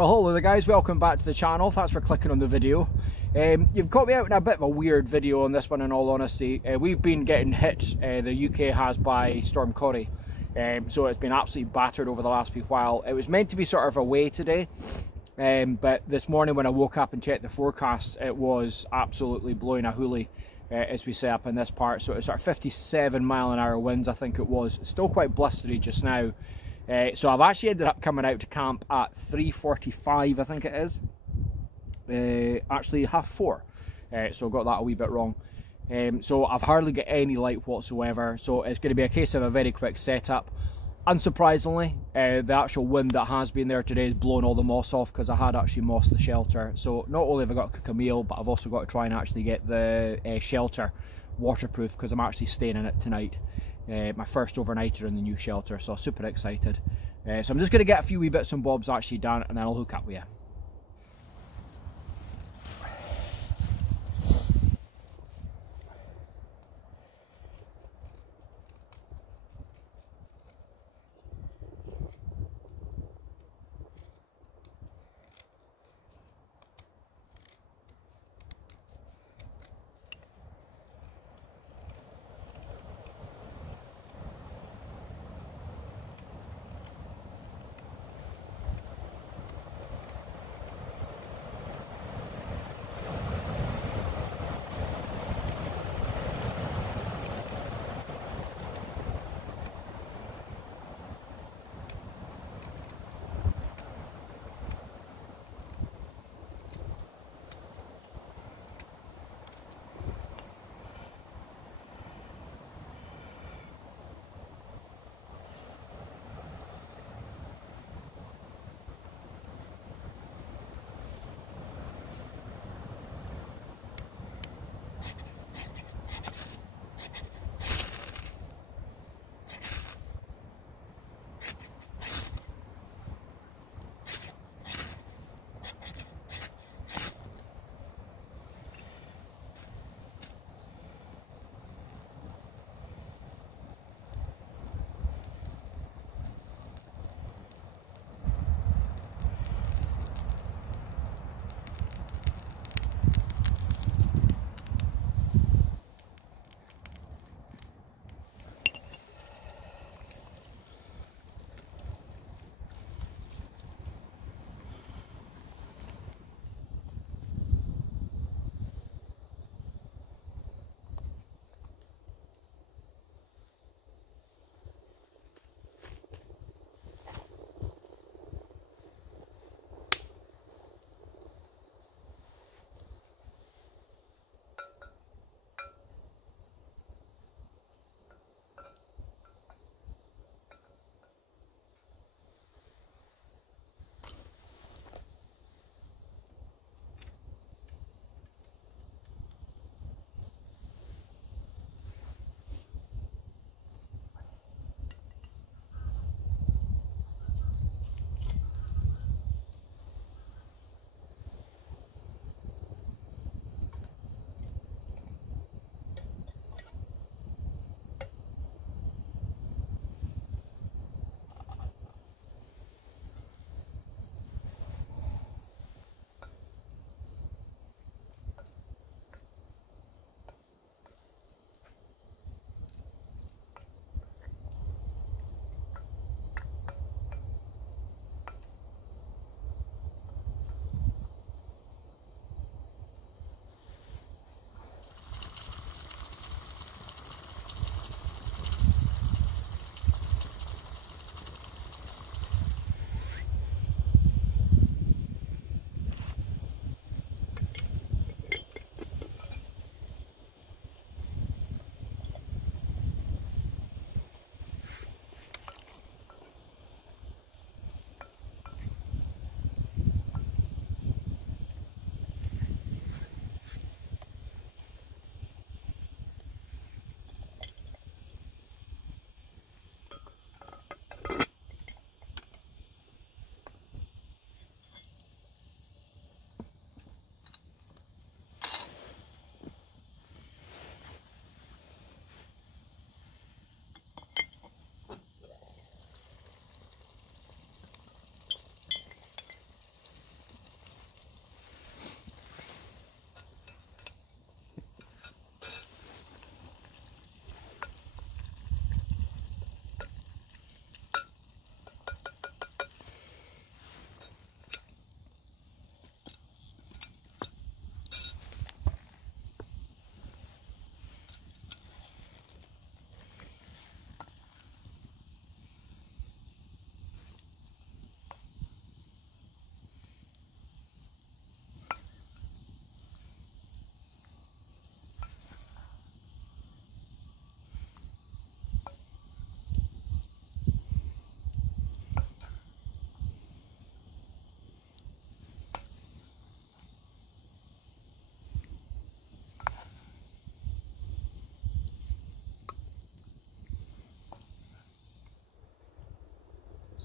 Well, hello there guys, welcome back to the channel. Thanks for clicking on the video. You've caught me out in a bit of a weird video on this one, in all honesty. We've been getting hit, the UK has, by Storm Corrie. So it's been absolutely battered over the last wee while. It was meant to be sort of away today, but this morning when I woke up and checked the forecast, it was absolutely blowing a hoolie as we set up in this part. So it's sort of 57-mile-an-hour winds, I think it was. It's still quite blustery just now. So I've actually ended up coming out to camp at 3:45, I think it is. Actually 4:30. So I got that a wee bit wrong. So I've hardly got any light whatsoever. So it's going to be a case of a very quick setup. Unsurprisingly, the actual wind that has been there today has blown all the moss off, because I had actually mossed the shelter. So not only have I got to cook a meal, but I've also got to try and actually get the shelter waterproof, because I'm actually staying in it tonight. My first overnighter in the new shelter, so super excited. So I'm just going to get a few wee bits and bobs actually done, and then I'll hook up with you.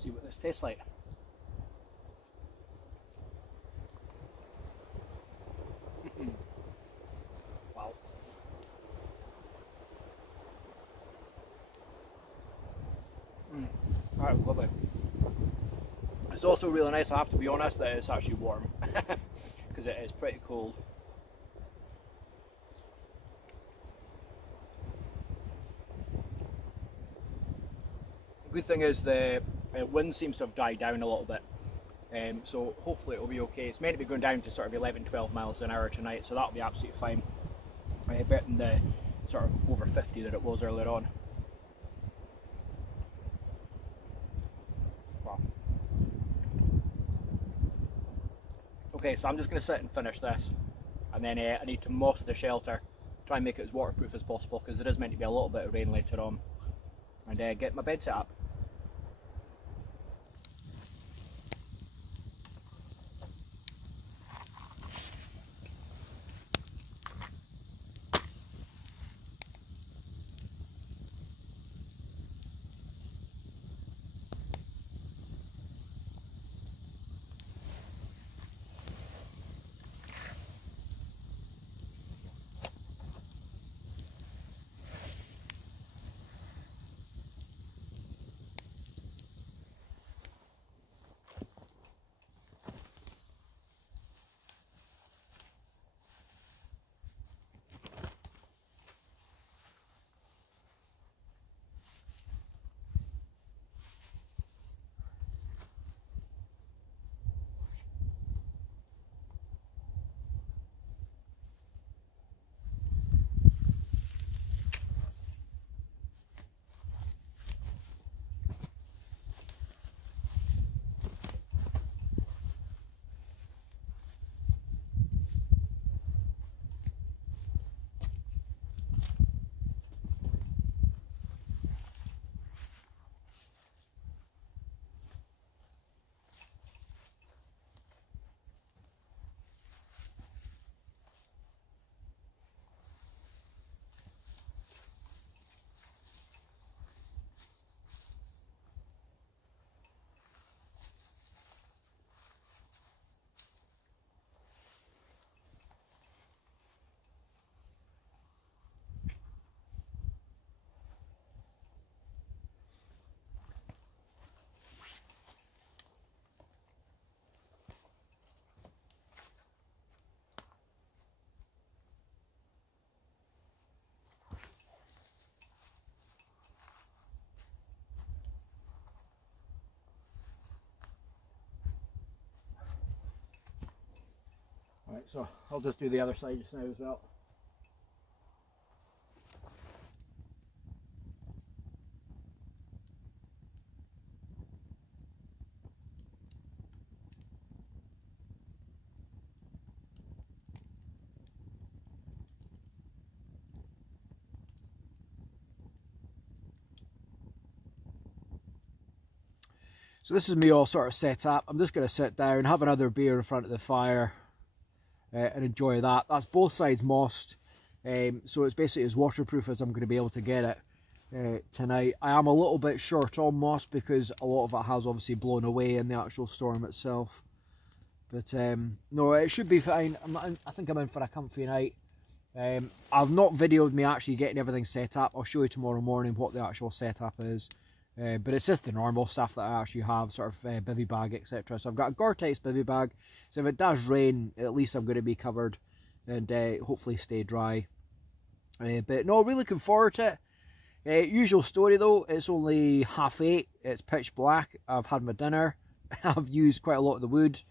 see what this tastes like. Wow. That was lovely. It's also really nice, I have to be honest, that it's actually warm because it is pretty cold. The good thing is the wind seems to have died down a little bit, so hopefully it'll be okay. It's meant to be going down to sort of 11-12 miles an hour tonight, so that'll be absolutely fine. Better than the sort of over 50 that it was earlier on. Wow. Okay, so I'm just going to sit and finish this, and then I need to moss the shelter, try and make it as waterproof as possible, because there is meant to be a little bit of rain later on, and get my bed set up. Right, so I'll just do the other side just now as well. So this is me all sort of set up. I'm just going to sit down, have another beer in front of the fire and enjoy that. That's both sides mossed, so it's basically as waterproof as I'm going to be able to get it tonight. I am a little bit short on moss because a lot of it has obviously blown away in the actual storm itself. But no, it should be fine. I think I'm in for a comfy night. I've not videoed me actually getting everything set up. I'll show you tomorrow morning what the actual setup is. But it's just the normal stuff that I actually have, sort of bivy bag, etc. So I've got a Gore-Tex bivy bag, so if it does rain, at least I'm going to be covered and hopefully stay dry. But no, really looking forward to it. Usual story though, it's only 8:30, it's pitch black, I've had my dinner, I've used quite a lot of the wood,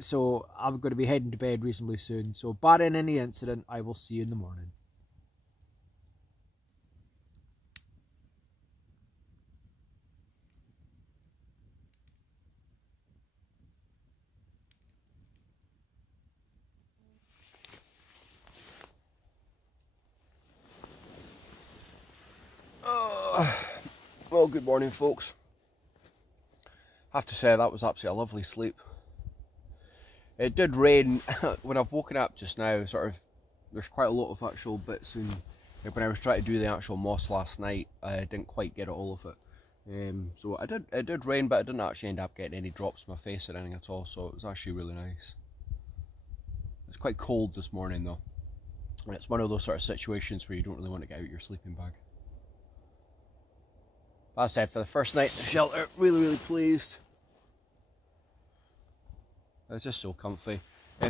so I'm going to be heading to bed reasonably soon. So barring any incident, I will see you in the morning. Well, good morning folks. I have to say that was absolutely a lovely sleep. It did rain when I've woken up just now. Sort of, there's quite a lot of actual bits, and when I was trying to do the actual moss last night, I didn't quite get all of So it did rain, but I didn't actually end up getting any drops in my face or anything at all, so it was actually really nice. It's quite cold this morning though, and it's one of those sort of situations where you don't really want to get out your sleeping bag. That said, for the first night in the shelter, really pleased. It's just so comfy.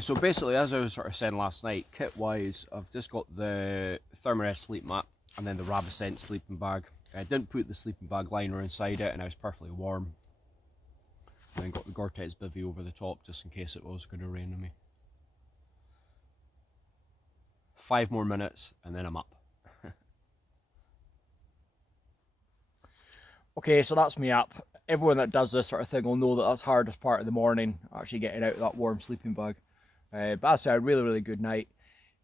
So basically, as I was sort of saying last night, kit wise, I've just got the Thermarest sleep mat and then the Rabicent sleeping bag. I didn't put the sleeping bag liner inside it, and it was perfectly warm. And then got the Gore-Tex bivvy over the top just in case it was going to rain on me. 5 more minutes and then I'm up. Okay, so that's me up. Everyone that does this sort of thing will know that that's hardest part of the morning, actually getting out of that warm sleeping bag. But that's a really good night.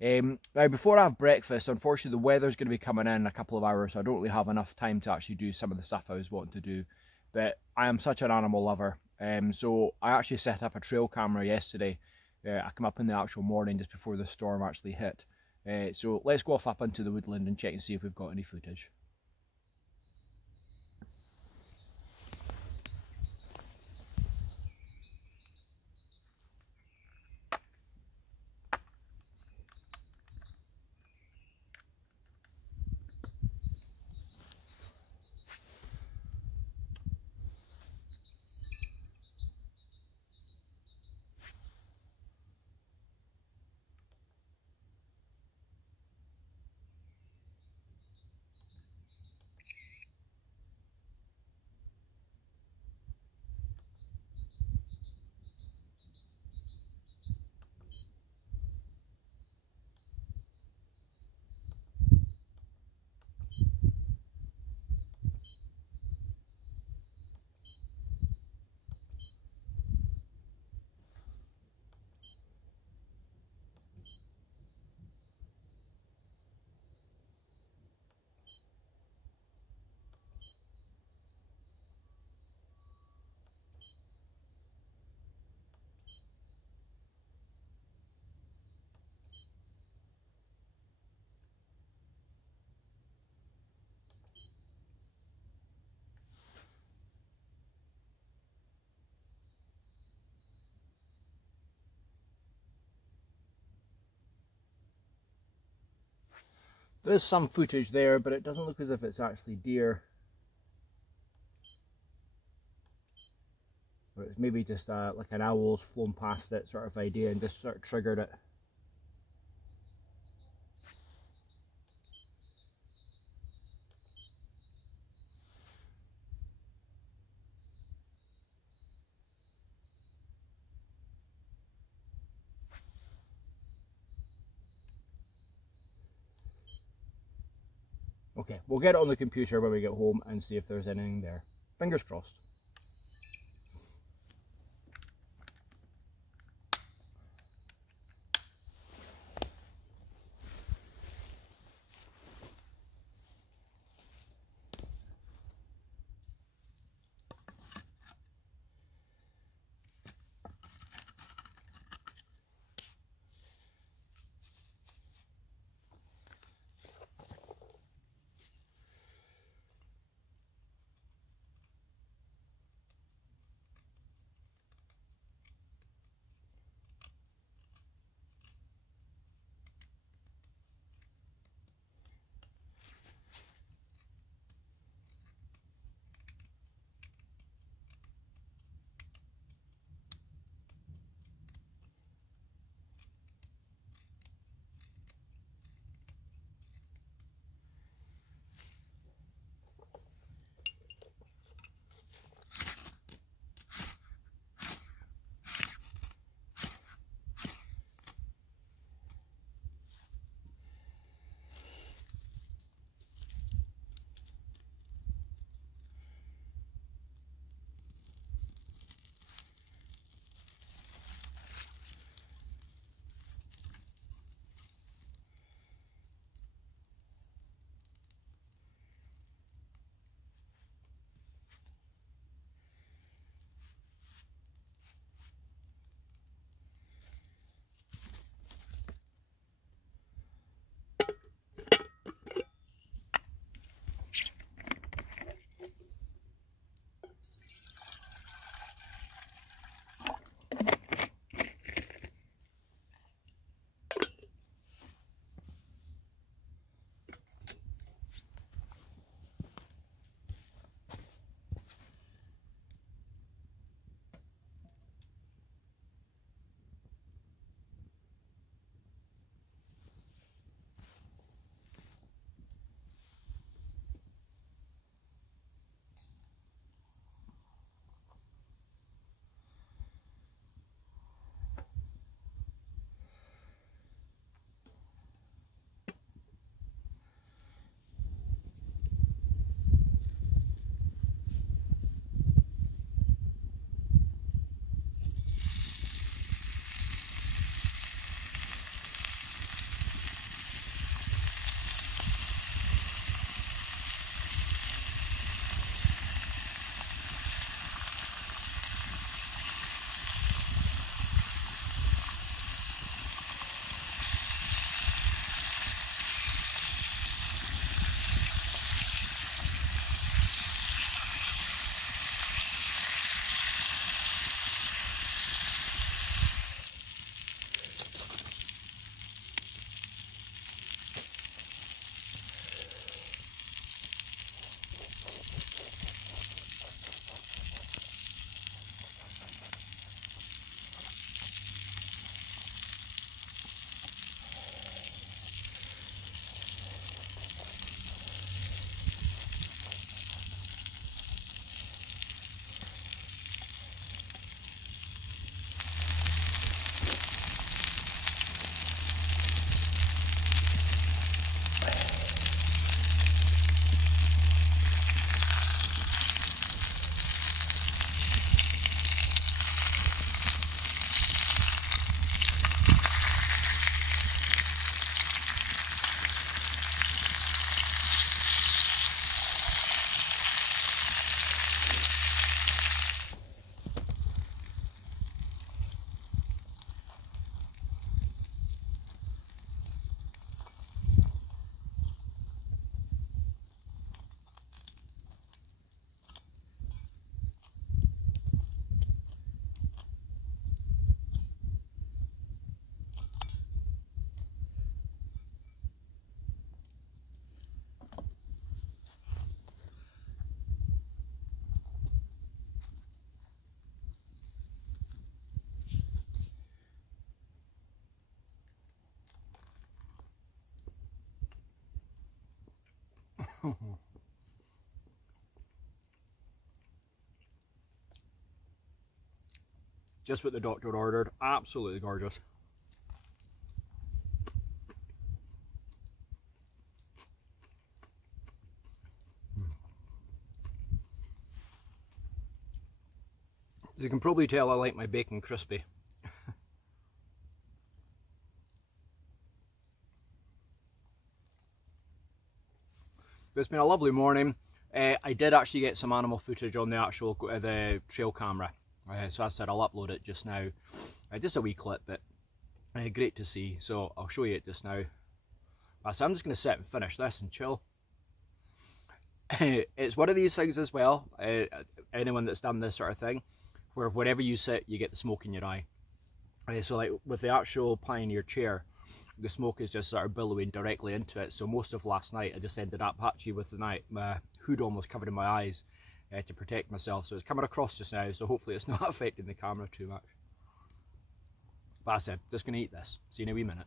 Now, before I have breakfast, unfortunately the weather's going to be coming in a couple of hours, so I don't really have enough time to actually do some of the stuff I was wanting to do. But I am such an animal lover, so I actually set up a trail camera yesterday. I come up in the actual morning just before the storm actually hit. So let's go off up into the woodland and check and see if we've got any footage. There is some footage there, but it doesn't look as if it's actually deer. Or it's maybe just like an owl's flown past it sort of idea and just sort of triggered it. Okay, we'll get it on the computer when we get home and see if there's anything there. Fingers crossed. Just what the doctor ordered. Absolutely gorgeous. As you can probably tell, I like my bacon crispy. It's been a lovely morning. I did actually get some animal footage on the actual the trail camera. So I said I'll upload it just now. Just a wee clip, but great to see. So I'll show you it just now. So I'm just going to sit and finish this and chill. It's one of these things as well, anyone that's done this sort of thing, where wherever you sit you get the smoke in your eye. So like with the actual Pioneer chair, the smoke is just sort of billowing directly into it. So most of last night I just ended up actually with my hood almost covered in my eyes to protect myself. So it's coming across just now, so hopefully it's not affecting the camera too much. But I said, just going to eat this. See you in a wee minute.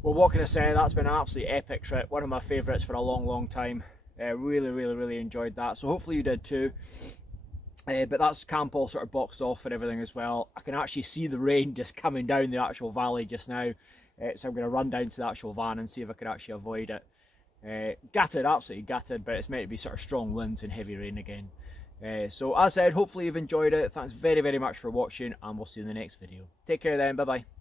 Well, what can I say? That's been an absolutely epic trip. One of my favourites for a long time. Really enjoyed that. So hopefully you did too. But that's camp all sort of boxed off and everything as well. I can actually see the rain just coming down the actual valley just now. So I'm going to run down to the actual van and see if I can actually avoid it. Gutted, absolutely gutted, but it's meant to be sort of strong winds and heavy rain again. So as I said, hopefully you've enjoyed it. Thanks very much for watching, and we'll see you in the next video. Take care then, bye bye.